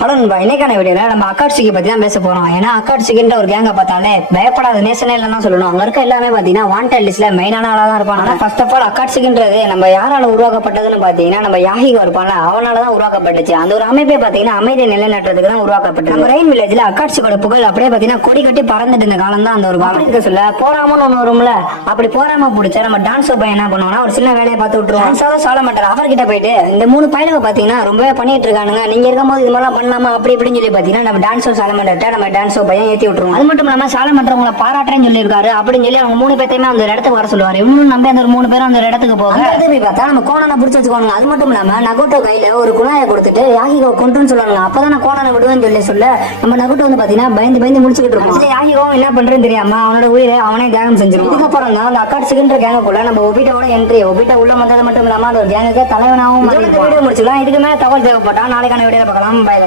Hello நண்பா, இன்னைக்கான வீடியோல நம்ம அக்காட்சிக்கு பத்தி தான் பேச போறோம். ஏன்னா அக்காட்சிக்குன்ற ஒரு கேங்க பார்த்தாலே பயப்படாத நேசனே இல்லைன்னு சொல்லணும். அங்க இருக்க எல்லாமே பாத்தீங்கன்னா வாண்டட் லிஸ்ட்ல மெயினான ஆளா தான் இருப்பாங்க. ஃபர்ஸ்ட் ஆஃப் ஆல் அக்காட்சிக்குன்றது நம்ம யாரால உருவாக்கப்பட்டதுன்னு பாத்தீங்கன்னா நம்ம யாகிகோ இருப்பாங்க, அவனாலதான் உருவாக்கப்பட்டுச்சு. அந்த ஒரு அமைப்பே பாத்தீங்கன்னா அமைதியை நிலைநாட்டுறதுக்கு தான் உருவாக்கப்பட்டது. நம்ம ரெயின் வில்லேஜ்ல அக்காட்சியோட புகழ் அப்படியே பாத்தீங்கன்னா கொடி கட்டி பறந்துட்டு இந்த காலம் தான் அந்த ஒரு காலம் இருக்க சொல்ல போராமன்னு ஒண்ணு வரும்ல. அப்படி போராம பிடிச்சா நம்ம டான்ஸ் பையன் என்ன பண்ணுவோம்னா ஒரு சின்ன வேலையை பார்த்து விட்டுருவோம். சொல்ல மாட்டார். அவர்கிட்ட போயிட்டு இந்த 3 பையனுக்கு பாத்தீங்கன்னா ரொம்பவே பண்ணிட்டு இருக்கானுங்க, நீங்க இருக்கும்போது இது மாதிரிலாம் பண்ணலாமா அப்படி இப்படின்னு சொல்லி பாத்தீங்கன்னா நம்ம டான்ஸோ சாலமண்டர்ட்ட நம்ம டான்ஸோ பையன் ஏத்தி விட்டுருவோம். அது மட்டும் இல்லாம சாலமன்றவங்களை பாராட்டுறேன்னு சொல்லியிருக்காரு அப்படின்னு சொல்லி அவங்க 3 பேர்த்தையுமே அந்த இடத்துக்கு வர சொல்லுவாரு. இன்னும் நம்ம அந்த 3 பேரும் அந்த இடத்துக்கு போக போய் பார்த்தா நம்ம கோணனை பிடிச்சி வச்சுக்கோங்க. அது மட்டும் இல்லாம நகுட்டோ கையில ஒரு குழாயை கொடுத்துட்டு யாகிகோ கொண்டுன்னு சொல்லுவாங்க. அப்பதான் நான் கோணனை விடுவேன்னு சொல்ல நம்ம நகுட்டோ வந்து பாத்தீங்கன்னா பயந்து முடிச்சுக்கிட்டு இருக்கோம். யாகிகோ என்ன பண்றேன்னு தெரியாம அவனோட உயிரை அவனே தியாகம் செஞ்சிருவோம். இதுக்கப்புறம் தான் அந்த அக்காட்சிக்குன்ற கேங்குக்குள்ள நம்ம ஒபிட்டாவோட என்ட்ரி. ஒபிட்டா உள்ள வந்தது மட்டும் இல்லாம அந்த ஒரு கேங்குக்கு தலைவனாகவும் வீடியோ முடிச்சுக்கலாம். இதுக்கு மேல தகவல் தேவைப்பட்டா நாளைக்கான வீடியோல பார்க்கலாம். பை.